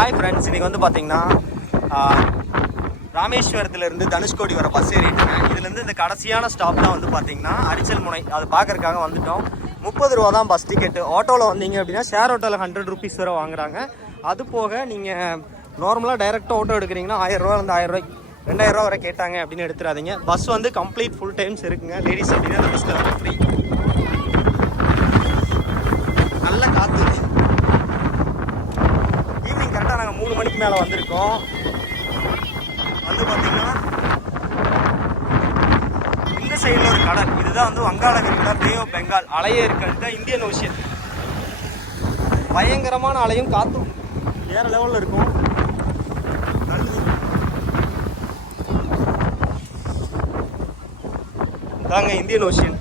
Hi friends, இன்றைக்கி வந்து பார்த்தீங்கன்னா ராமேஸ்வரத்துலேருந்து தனுஷ்கோடி வர பஸ் ஏறிட்டுருக்கேன். இதுலேருந்து இந்த கடைசியான ஸ்டாப் தான் வந்து பார்த்தீங்கன்னா அரிச்சல் முனை. அது பார்க்கறதுக்காக வந்துட்டோம். 30 ரூபா தான் பஸ் டிக்கெட்டு. ஆட்டோவில் வந்தீங்க அப்படின்னா ஷேர் ஆட்டோவில் 100 rupees வரை வாங்குறாங்க. அது போக நீங்கள் நார்மலாக டைரெக்டாக ஆட்டோ எடுக்கிறீங்கன்னா 1000 ரூபாலேருந்து 1000 ரூபாய்க்கு 2000 ரூபா வரை கேட்டாங்க அப்படின்னு எடுத்துடாதீங்க. பஸ் வந்து கம்ப்ளீட் ஃபுல் டைம்ஸ் இருக்குங்க. லேடிஸ் அப்படின்னா அந்த பஸ்ஸில் வந்து ஃப்ரீ. நல்ல காற்று. ஈவினிங் கரெக்டாக நாங்கள் 3 மணிக்கு மேலே வந்திருக்கோம். வந்து பார்த்தீங்கன்னா இந்த சைடில் ஒரு கடல். இதுதான் வந்து வங்காள விரிகுடா, பே ஆஃப் பெங்கால். அலையே இருக்கிறது தான் இந்தியன் ஓஷியன். பயங்கரமான அலையும் காற்றும் வேற லெவலில் இருக்கும். தாங்க இந்தியன் ஓஷியன்.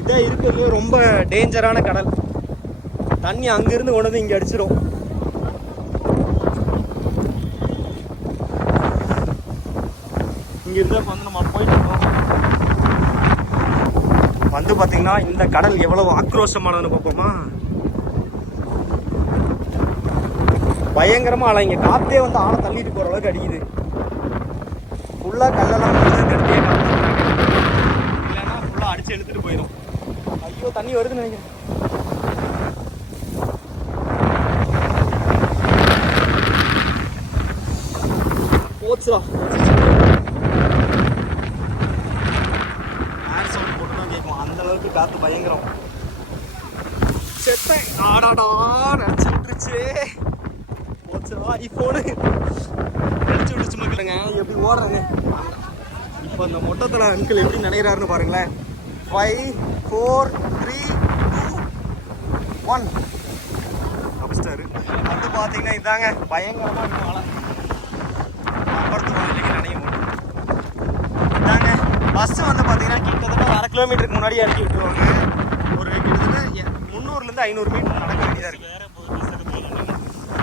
இதான் இருக்கிறதுல ரொம்ப டேஞ்சரான கடல். தண்ணி அங்கிருந்து கொண்டு வந்து இங்கே அடிச்சிடும். இங்கிருந்து வந்து நம்ம போயிட்டு இருக்கோம். வந்து பார்த்தீங்கன்னா இந்த கடல் எவ்வளவு ஆக்ரோஷமானதுன்னு பார்ப்போமா. பயங்கரமா அலை. இங்கே காத்தே வந்து ஆளை தள்ளிட்டு போற அளவுக்கு அடிக்குது. ஃபுல்லா கல்லெல்லாம் கட்டியே இல்லைன்னா ஃபுல்லா அடிச்சு எடுத்துட்டு போயிடும். ஐயோ தண்ணி வருதுன்னு நினைக்கிறேன். போச்சுடா. ஏர் சவுண்ட் போட்டு தான் கேட்கும். அந்த அளவுக்கு காத்து பயங்கரம். செத்தேன். ஆடாடா நினச்சி விட்டுருச்சு. போச்சுடா ஐஃபோனு நினச்சி விட்டுச்சு மக்களுங்க. எப்படி ஓடுறாங்க இப்போ இந்த மொட்டத்தில் அங்கிள் எப்படி நினைக்கிறாருன்னு பாருங்களேன். 5 4 3 2 1 தப்பிச்சிட்டாரு. வந்து பார்த்தீங்கன்னா இதாங்க பயங்கரமாக இருக்கும் மழை. இதாங்க பஸ்ஸு வந்து பார்த்தீங்கன்னா கிட்டத்தட்ட 1/2 கிலோமீட்டருக்கு முன்னாடி இறக்கி விட்டுருவாங்க. ஒரு கிட்டத்தட்ட 300லேருந்து 500 மீட்டர் நடக்க வேண்டியதாக இருக்குது.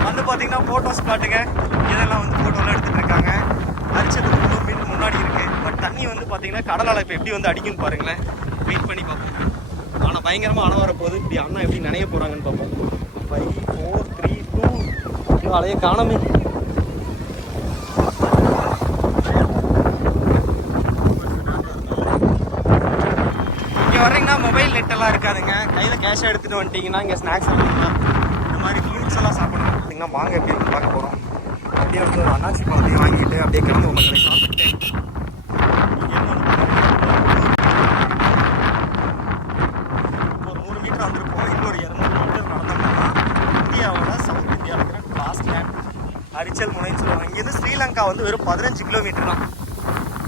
வந்து பார்த்தீங்கன்னா ஃபோட்டோ ஸ்பாட்டுங்க. இதெல்லாம் வந்து ஃபோட்டோலாம் எடுத்துகிட்டு இருக்காங்க. அரிச்சதுக்கு 300 மீட்டர் முன்னாடி இருக்குது. பட் தண்ணி வந்து பார்த்தீங்கன்னா கடல் அலை இப்போ எப்படி வந்து அடிக்குன்னு பாருங்களேன். வெயிட் பண்ணி பார்ப்போம். ஆனால் பயங்கரமாக அலை வரப்போகுது. இப்படி அண்ணா எப்படி நினைய போகிறாங்கன்னு பார்ப்போம். 5 4 3 2 அலையை காணமே. வரீங்கன்னா மொபைல் நெட்டெல்லாம் இருக்காதுங்க. கையில் கேஷாக எடுத்துகிட்டு வந்துட்டிங்கன்னா இங்கே ஸ்நாக்ஸ் எல்லாம் இந்த மாதிரி ஃப்ரூட்ஸ் எல்லாம் சாப்பிடணும். பார்த்தீங்கன்னா வாங்க எப்படி இருக்கு பார்க்க போகிறோம். அப்படியே வந்து ஒரு அண்ணாச்சி பழத்தையும் வாங்கிட்டு அப்படியே கிளம்பி மக்களை சாப்பிட்டு ஒரு 100 மீட்டர் வந்திருப்போம். இன்னொரு 200 மீட்டர் நடந்தோம்னா இந்தியாவோட சவுத் இந்தியாவில் இருக்கிற லாஸ்ட் லேண்ட் அரிச்சல் முனைன்னு சொல்லுவாங்க. இங்கேருந்து ஸ்ரீலங்கா வந்து வெறும் 15 கிலோமீட்டர் தான்.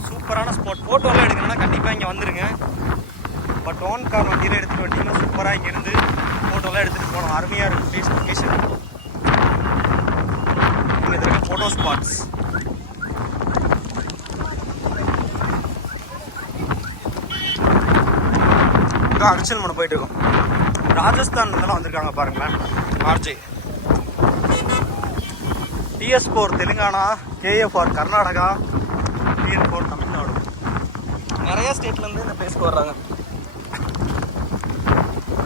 சூப்பரான ஸ்பாட். ஃபோட்டோலாம் எடுக்கணும்னா கண்டிப்பாக இங்கே வந்துடுங்க. பட் ஓன் கார் வண்டியில் எடுத்துகிட்டு வண்டிங்கன்னா சூப்பராக இங்கேருந்து ஃபோட்டோலாம் எடுத்துகிட்டு போகலாம். அருமையாக இருக்கும் பிளேஸ் லொக்கேஷன். இங்கே இருக்க ஃபோட்டோ ஸ்பாட்ஸ். இங்கே அரிச்சல் முனை போயிட்டு இருக்கோம். ராஜஸ்தான்லாம் வந்திருக்காங்க பாருங்களேன். RJ TS4 Telangana, KF4 Karnataka, TN4 Tamil Nadu. நிறைய ஸ்டேட்லேருந்து இந்த பிளேஸ்க்கு வர்றாங்க.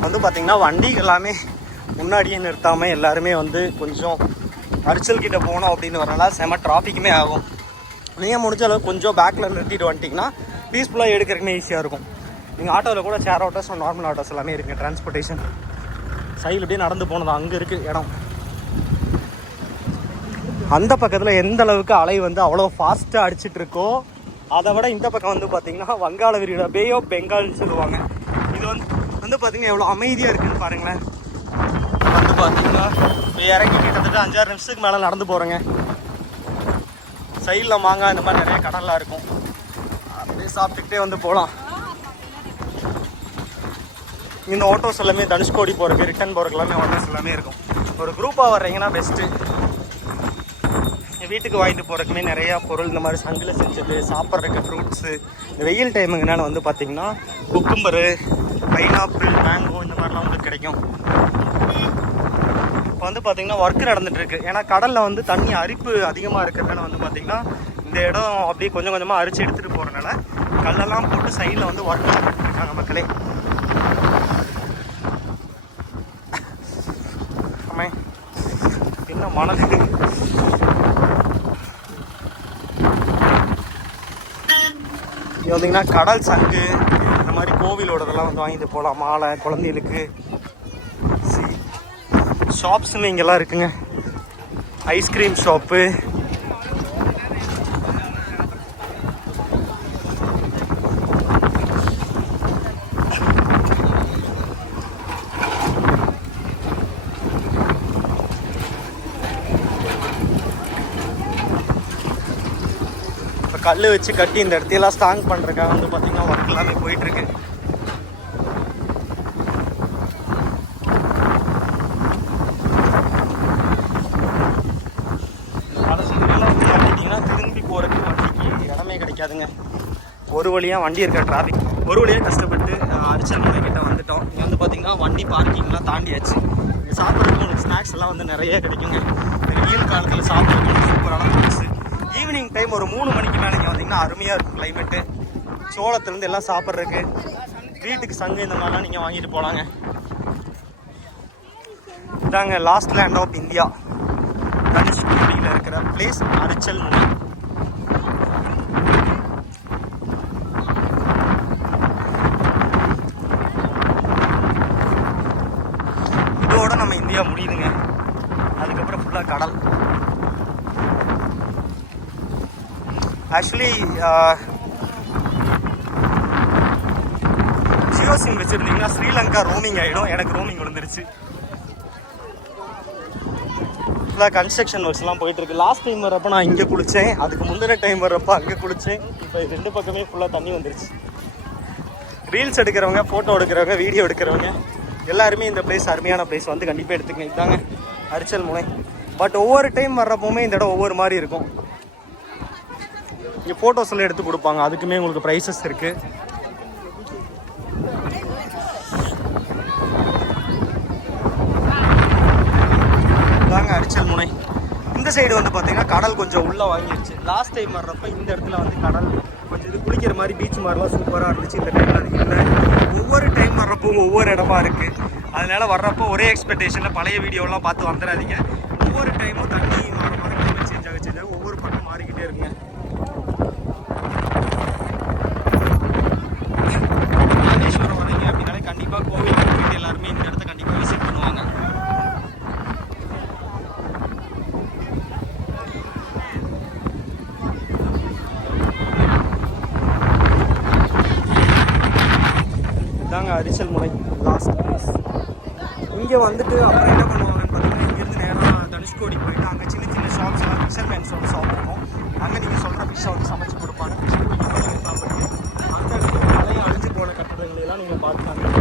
வந்து பார்த்திங்கன்னா வண்டி எல்லாமே முன்னாடியே நிறுத்தாமல் எல்லாருமே வந்து கொஞ்சம் அரிச்சல் கிட்ட போகணும் அப்படின்னு வரனால செம டிராஃபிக்குமே ஆகும். நீங்கள் முடிஞ்ச அளவுக்கு கொஞ்சம் பேக்கில் நிறுத்திட்டு வந்துட்டிங்கன்னா பீஸ்ஃபுல்லாக எடுக்கிறதுக்குமே ஈஸியாக இருக்கும். நீங்கள் ஆட்டோவில் கூட ஷேர் ஆட்டோஸ், நார்மல் ஆட்டோஸ் எல்லாமே இருக்குங்க. டிரான்ஸ்போர்ட்டேஷன் சைடில் அப்படியே நடந்து போனது அங்கே இருக்குது இடம். அந்த பக்கத்தில் எந்த அளவுக்கு அலை வந்து அவ்வளோ ஃபாஸ்ட்டாக அடிச்சிட்டு இருக்கோ அதை விட இந்த பக்கம் வந்து பார்த்திங்கன்னா வங்காள விரிகுடா, பே ஆஃப் பெங்கால்னு சொல்லுவாங்க. இது வந்து பார்த்தீங்கன்னா எவ்வளோ அமைதியாக இருக்குதுன்னு பாருங்களேன். வந்து பார்த்தீங்கன்னா இப்போ இறங்கி கிட்டத்தட்ட 5-6 நிமிஷத்துக்கு மேலே நடந்து போகிறேங்க. சைடில் மாங்காய் இந்த மாதிரி நிறைய கடல்லாம் இருக்கும். அப்படியே சாப்பிட்டுக்கிட்டே வந்து போகலாம். இந்த ஆட்டோஸ் எல்லாமே தனுஷ்கோடி போகிறதுக்கு, ரிட்டர்ன் போகிறதுக்கு எல்லாமே ஆட்டோஸ் எல்லாமே இருக்கும். ஒரு குரூப்பாக வர்றீங்கன்னா பெஸ்ட்டு. வீட்டுக்கு வாங்கிட்டு போகிறதுக்குமே நிறையா பொருள் இந்த மாதிரி சங்கில் செஞ்சது, சாப்பிட்றதுக்கு ஃப்ரூட்ஸு. இந்த வெயில் டைமுங்கனால வந்து பார்த்திங்கன்னா குக்கும்பரு, பைனாப்பிள், மேங்கோ இந்த மாதிரிலாம் உங்களுக்கு கிடைக்கும். இப்போ வந்து பார்த்திங்கன்னா ஒர்க்கு நடந்துகிட்ருக்கு. ஏன்னா கடலில் வந்து தண்ணி அரிப்பு அதிகமாக இருக்கிறதுனால வந்து பார்த்திங்கன்னா இந்த இடம் அப்படியே கொஞ்சம் கொஞ்சமாக அரிச்சு எடுத்துகிட்டு போகிறதுனால கல்லெல்லாம் போட்டு சைடில் வந்து ஒர்க் பண்ணிட்டுருக்காங்க மக்களே. இன்னும் மணல் இங்கே வந்தீங்கன்னா கடல் சங்கு இந்த மாதிரி கோவிலோடதெல்லாம் வந்து வாங்கிட்டு போகலாம். மாலை குழந்தைகளுக்கு. ஷாப்ஸுமே இங்கெல்லாம் இருக்குங்க. ஐஸ்கிரீம் ஷாப்பு, கல் வச்சு கட்டி இந்த இடத்தையெல்லாம் ஸ்ட்ராங் பண்ணுறதுக்காக வந்து பார்த்தீங்கன்னா ஒர்க் எல்லாமே போயிட்டுருக்கு. கடைசிலாம் வந்து கட்டிட்டிங்கன்னா திரும்பி போகிறதுக்கு வண்டிக்கு இடமே கிடைக்காதுங்க. ஒரு வழியாக வண்டி இருக்க டிராஃபிக் ஒரு வழியாக கஷ்டப்பட்டு அரிச்சல் மலை கிட்ட வந்துட்டோம். இங்கே வந்து பார்த்தீங்கன்னா வண்டி பார்க்கிங்லாம் தாண்டியாச்சு. இங்கே சாப்பிட்றதுக்கு உங்களுக்கு ஸ்நாக்ஸ் எல்லாம் வந்து நிறைய கிடைக்குங்க. வெயில் காலத்தில் சாப்பிட்றதுக்கு சூப்பரான ஃபுட்ஸு. ஈவினிங் டைம் ஒரு 3 மணிக்கு மேலே இங்கே வந்தீங்கன்னா அருமையாக இருக்கும் கிளைமேட்டு. சோளத்துலேருந்து எல்லாம் சாப்பிட்றதுக்கு, வீட்டுக்கு சங்கு இந்த மாதிரிலாம் நீங்கள் வாங்கிட்டு போகலாங்க. இதாங்க லாஸ்ட் லேண்ட் ஆஃப் இந்தியா, தனுஷ்கோடியில் இருக்கிற பிளேஸ் அரிச்சல் முனை. இதோட நம்ம இந்தியா முடியுதுங்க. அதுக்கப்புறம் ஃபுல்லாக கடல். ஆக்சுவலி ஜியோ சிம் வச்சுருந்தீங்கன்னா ஸ்ரீலங்கா ரோமிங் ஆகிடும். எனக்கு ரோமிங் விழுந்துருச்சு. ஃபுல்லாக கன்ஸ்ட்ரக்ஷன் ஒர்க்ஸ்லாம் போயிட்டுருக்கு. லாஸ்ட் டைம் வர்றப்போ நான் இங்கே குளித்தேன், அதுக்கு முந்தின டைம் வர்றப்போ அங்கே குளித்தேன். இப்போ 2 பக்கமே ஃபுல்லாக தண்ணி வந்துருச்சு. ரீல்ஸ் எடுக்கிறவங்க, ஃபோட்டோ எடுக்கிறவங்க, வீடியோ எடுக்கிறவங்க எல்லாருமே இந்த பிளேஸ் அருமையான பிளேஸ் வந்து கண்டிப்பாக எடுத்துக்கங்க. இதுதாங்க அரிச்சல் முனை. பட் ஒவ்வொரு டைம் வர்றப்போவுமே இந்த இடம் ஒவ்வொரு மாதிரி இருக்கும். இங்கே ஃபோட்டோஸ் எல்லாம் எடுத்து கொடுப்பாங்க, அதுக்குமே உங்களுக்கு ப்ரைஸஸ் இருக்குது. தாங்க அரிச்சல் முனை. இந்த சைடு வந்து பார்த்தீங்கன்னா கடல் கொஞ்சம் உள்ளே வாங்கிடுச்சு. லாஸ்ட் டைம் வர்றப்ப இந்த இடத்துல வந்து கடல் கொஞ்சம் இது குளிக்கிற மாதிரி பீச் மாதிரிலாம் சூப்பராக இருந்துச்சு. இந்த டைமில் அது இல்லை. ஒவ்வொரு டைம் வர்றப்போ ஒவ்வொரு இடமா இருக்குது. அதனால் வர்றப்போ ஒரே எக்ஸ்பெக்டேஷனில் பழைய வீடியோலாம் பார்த்து வந்துடாதீங்க. ஒவ்வொரு டைமும் தண்ணி மாற மாற கிளைமேட் சேஞ்ச் ஆகிச்சு. ஒவ்வொரு பக்கம் மாறிக்கிட்டே இருக்குங்க. ராமேஸ்வரம் வரீங்க அப்படின்னாலே கண்டிப்பாக கோவில் போயிட்டு எல்லாருமே இந்த இடத்த கண்டிப்பாக விசிட் பண்ணுவாங்க. இதாங்க அரிச்சல் முனை லாஸ்ட் பிளேஸ். இங்கே வந்துட்டு அப்புறம் என்ன பண்ணுவாங்கன்னு பார்த்தீங்கன்னா, இங்கேருந்து நேராக தனுஷ்கோடி போயிட்டு அங்கே சின்ன சின்ன ஷாப்ஸ் எல்லாம் ஃபிஷர்மேன்ஸோட ஷாப் இருக்கும். அங்கே நீங்கள் சொல்கிற ஃபிஷ்ஷை வந்து சமைச்சு கொடுப்பாங்க. ஃபிஷ் சாப்பிட்டு அங்கே இருக்கிற பழைய அழிஞ்சு போன கட்டடங்களெல்லாம் நீங்கள் பார்த்துக்காங்க.